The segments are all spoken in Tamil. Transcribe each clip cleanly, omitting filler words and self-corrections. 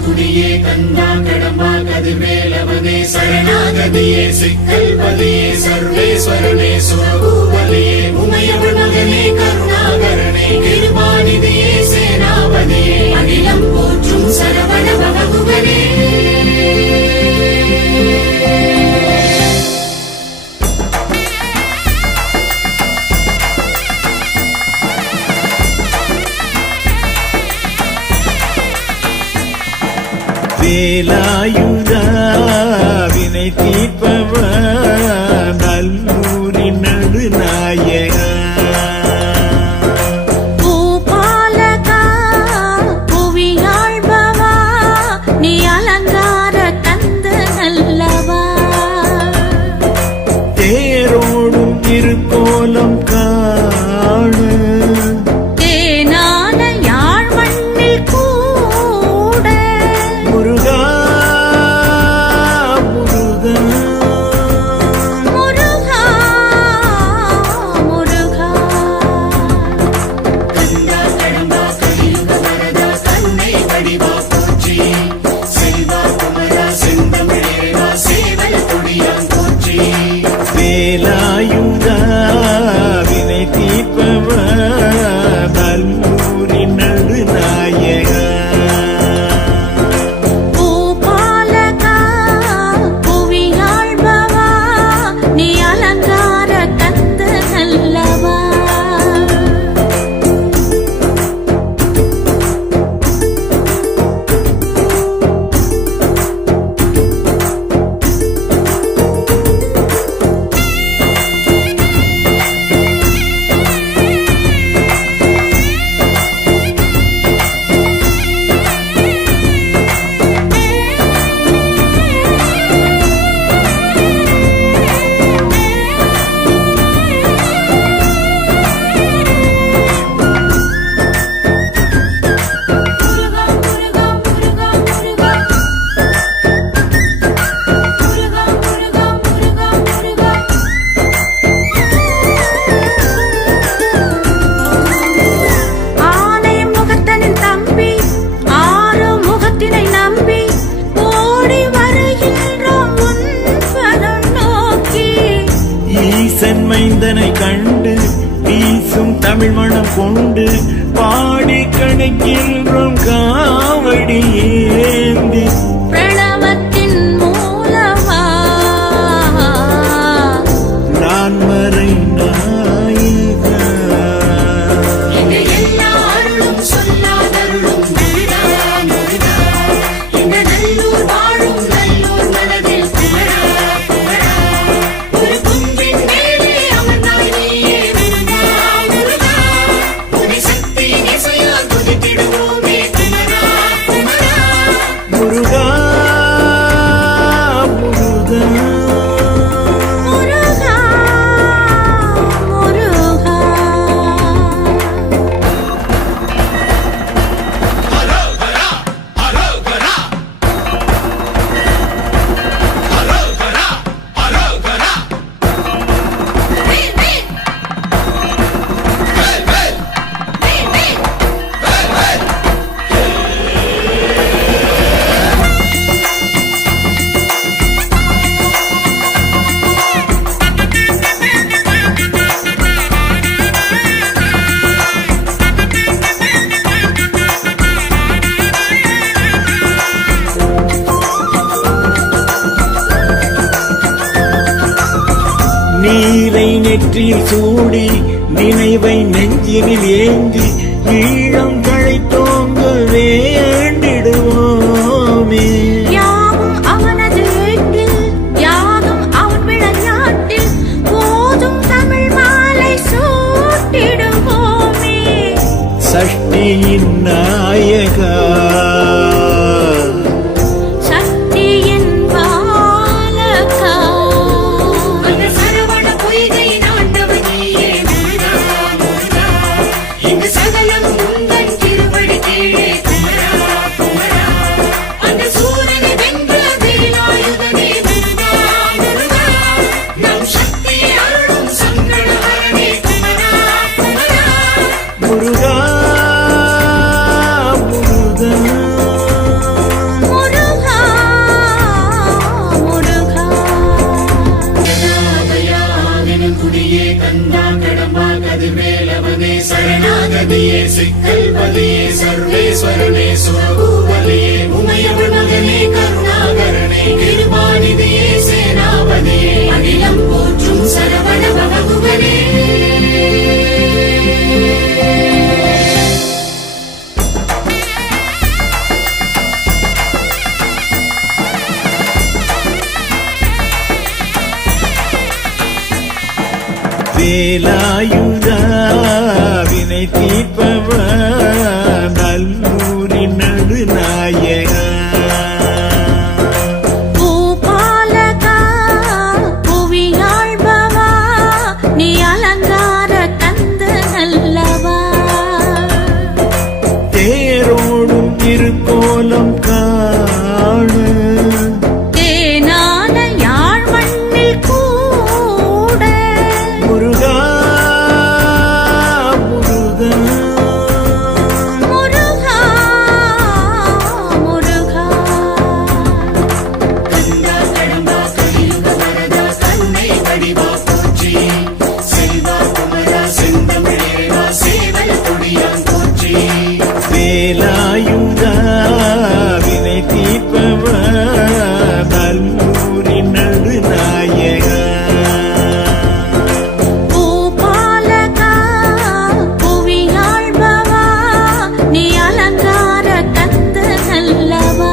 குடியே கந்தா கடம்பா கதிர்வேலவனே சரணாகதியே சிக்கல் பதியே சர்வேஸ்வரனே சுரபூபதியே உமையவள் மகனே கருணாகரனே கிருபாநிதியே சேனாபதியே அகிலம் போற்றும் சரவண பவகுகனே வேலாயுதா வினை தீர்ப்பவா நல்லூரின் நடுநாயகா பூபாலகா புவியாழ்பவா நீ அலங்கார கந்த நல்லவா தேரோடும் திருக்கோலம் காண தேனான யாழ் மண்ணில் கூட முருகா முருகா முருகா முருகா கந்தா கடம்பா கலியுக வரதா கருணை வடிவா போற்றி செல்வா குமரா செந்தமிழேவா சேவல் கொடியான் போற்றி வேலாயுதா வினை தீர்ப்பவா நல்லூரின் நடுநாயகா பூபாலகா புவியாழ்பவா நீ அலங்கார கந்த நல்லவா முருகா முருகா முருகா முருகா முருகா முருகா முருகா முருகா ஆனை முகத்தனின் தம்பி ஆறு முகத்தினை நம்பி ஓடி வருகின்றோம் உன் பதம் நோக்கி ஈசன் மைந்தனை கண்டு வீசும் தமிழ் மணம் கொண்டு பாடி கணக்கின்றோம் காவடி ஏந்தி பிரணவத்தின் மூலமா நான் மறை நாயகா எங்க எல்லா அருளும் சொல்லாதருளும் முருகா முருகா எங்க நல்லூர் வாழும் நல்லூர் மனதில் குமரா குமரா ஒரு குன்றின் மேலே அமர்ந்தாய் நீயே முருகா முருகா உன்னை சக்தி இசையால் துதித்திடுவோமே குமரா குமரா முருகா முருகா முருகா முருகா நீரை நெற்றியில் சூடி நினைவை நெஞ்சினில் ஏந்தி ஈழம் தழைத்தோங்க வேண்டிடுவோமே யாவும் அவனது ஏட்டில் யாதும் அவன் விளையாட்டில் போதும் தமிழ் மாலை சூட்டிடுவோமே சஷ்டியின் நாயகா சக்தியின் பாலகா அந்த சரவண பொய்கை நாட்டவனியே முருகா முருகா இங்கு சகலம் உந்தன் சர்வேஸ்வரனே சுரபூபதியே உமையவள் மகனே கருணாகரனே கிருபாநிதியே சேனாபதியே அகிலம் போற்றும் சரவண பவகுகனே வேலாயுதா வினை தீர்ப்பவ நல்லூரின் நடுநாயகா பூபாலகா புவியாழ்பவா நீ அலங்கார கந்த நல்லவா தேரோடும் திருக்கோலம் காண தேனான யாழ் மண்ணில் கூட முருகா முருகா முருகா முருகா கந்தா கடம்பா கலியுக வரதா கண்ணை வடிவா போற்றி செல்வா குமரா செந்தமிழேவா சேவல் கொடியான் போற்றி வேலாயுதா வினை தீர்ப்பவ நல்லூரின் நடுநாயகா பூபாலகா புவியாழ்பவா நீ அலங்கார கந்த நல்லவா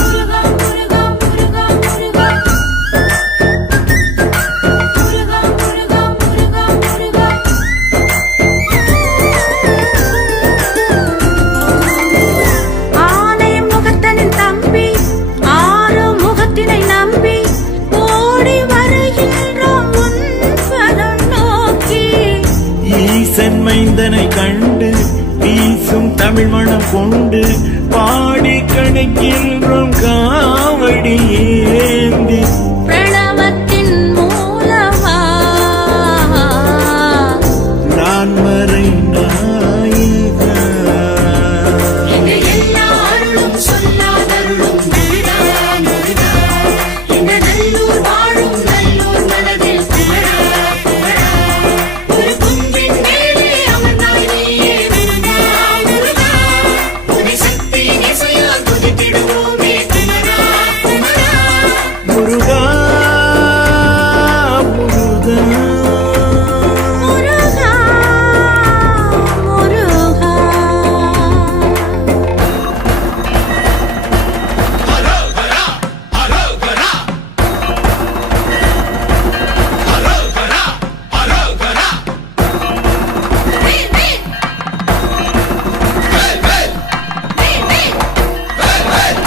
முருகா முருகா முருகா முருகா முருகா முருகா முருகா முருகா ஆலயம் முகத்தனின் தம்பி ஆறு முகத்தினை நம்பி ஓடி வருகின்றோம் உன் பதம் நோக்கி ஈசன் மைந்தனை கண்டு வீசும் தமிழ் மணம் கொண்டு பாடி கணக்கின்றோம் காவடி ஏந்தி பிரணவத்தின் மூலமா நான் மறை நாயகா எங்க எல்லா அருளும் சொல்லாதருளும் முருகா முருகா எங்க நல்லூர் வாழும் நல்லூர் மனதில் குமரா குமரா ஒரு குன்றின் மேலே அமர்ந்தாய் நீயே முருகா முருகா உன்னை சக்தி இசையால் துதித்திடுவோமே குமரா குமரா முருகா முருகா முருகா முருகா வேல் வேல் வேல் வேல் வேல் வேல்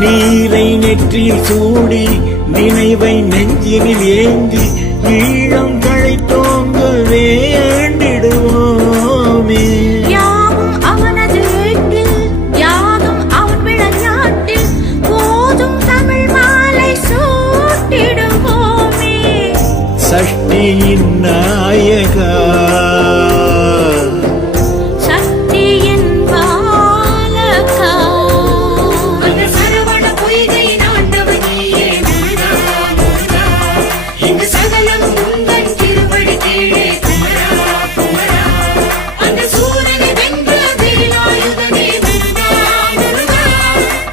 நீரை நெற்றியில் சூடி நினைவை நெஞ்சினில் ஏந்தி ஈழம் களைத்தோங்க வேண்டிடுவோமே யாவும் அவனது ஏட்டில் யாதும் அவன் விளையாட்டில் போதும் தமிழ் மாலை சூட்டிடுவோமே சஷ்டியின் நாயகா சக்தியின் பாலகா அந்த சரவண பொய்கையின் ஆண்டவனேயே முருகா முருகா இங்கு சகலம் உந்தன் திருவடி கீழே குமரா குமரா அந்த சூரனை வென்ற வேலாயுதனே முருகா முருகா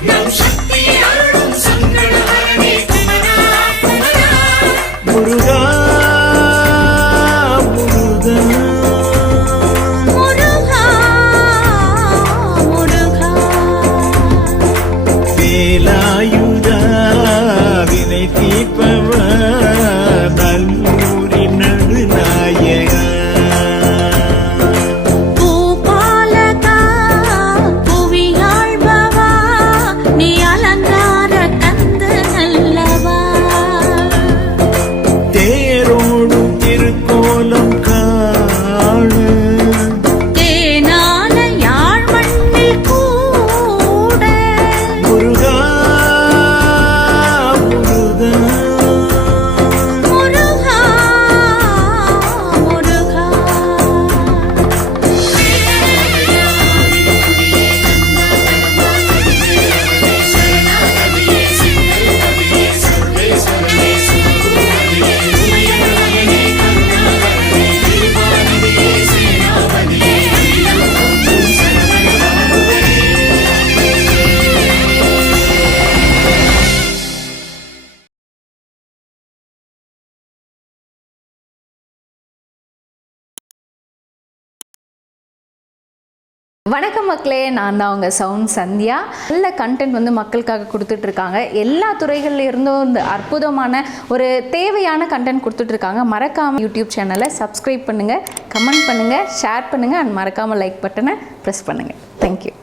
நம் சக்தியை அருளும் சங்கடஹரனே குமரா குமரா முருகா வணக்கம் மக்களே, நான் தான் உங்கள் சவுண்ட் சந்தியா. நல்ல கண்டென்ட் வந்து மக்களுக்காக கொடுத்துட்ருக்காங்க. எல்லா துறைகள்ல இருந்தும் இந்த அற்புதமான ஒரு தேவையான கண்டென்ட் கொடுத்துட்ருக்காங்க. மறக்காமல் யூடியூப் சேனலை சப்ஸ்கிரைப் பண்ணுங்கள், கமெண்ட் பண்ணுங்கள், ஷேர் பண்ணுங்கள் அண்ட் மறக்காமல் லைக் பட்டனை ப்ரெஸ் பண்ணுங்கள். தேங்க்யூ.